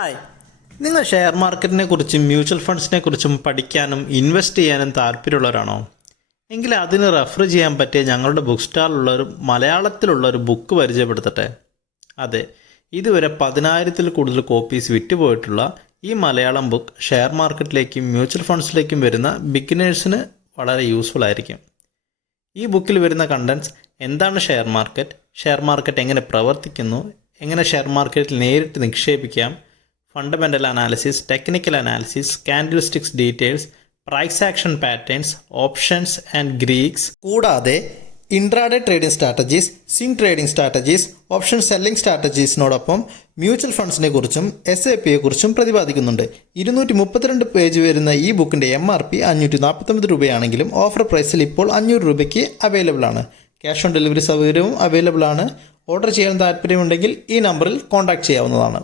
Hi, നിങ്ങൾ share മാർക്കറ്റിനെ കുറിച്ചും മ്യൂച്വൽ ഫണ്ട്സിനെ കുറിച്ചും പഠിക്കാനും ഇൻവെസ്റ്റ് ചെയ്യാനും താല്പര്യമുള്ളവരാണോ? എങ്കിൽ അതിന് റെഫർ ചെയ്യാൻ പറ്റിയ ഞങ്ങളുടെ ബുക്ക് സ്റ്റാളിലുള്ള മലയാളത്തിലുള്ള ഒരു ബുക്ക് പരിചയപ്പെടുത്തട്ടെ. അതെ, ഇതുവരെ 10,000-ൽ കൂടുതൽ കോപ്പീസ് വിറ്റുപോയിട്ടുള്ള ഈ മലയാളം ബുക്ക് ഷെയർ മാർക്കറ്റിലേക്കും മ്യൂച്വൽ ഫണ്ട്സിലേക്കും വരുന്ന ബിഗിനേഴ്സിന് വളരെ യൂസ്ഫുൾ ആയിരിക്കും. ഈ ബുക്കിൽ വരുന്ന കണ്ടൻസ് എന്താണ് ഷെയർ മാർക്കറ്റ് എങ്ങനെ പ്രവർത്തിക്കുന്നു, എങ്ങനെ ഷെയർ മാർക്കറ്റിൽ നേരിട്ട് നിക്ഷേപിക്കാം, fundamental analysis, technical analysis, candlesticks details, price action patterns, options and Greeks, കൂടാതെ intraday trading strategies, swing trading strategies, option selling സ്ട്രാറ്റജീസിനോടൊപ്പം മ്യൂച്വൽ ഫണ്ട്സിനെ കുറിച്ചും SIP കുറിച്ചും പ്രതിപാദിക്കുന്നുണ്ട്. 232 പേജ് വരുന്ന ഈ ബുക്കിൻ്റെ MRP 549 രൂപയാണെങ്കിലും ഓഫർ പ്രൈസിൽ ഇപ്പോൾ 500 രൂപയ്ക്ക് അവൈലബിൾ ആണ്. ക്യാഷ് ഓൺ ഡെലിവറി സൗകര്യവും അവൈലബിൾ ആണ്. ഓർഡർ ചെയ്യാൻ താല്പര്യമുണ്ടെങ്കിൽ ഈ നമ്പറിൽ കോൺടാക്ട് ചെയ്യാവുന്നതാണ്.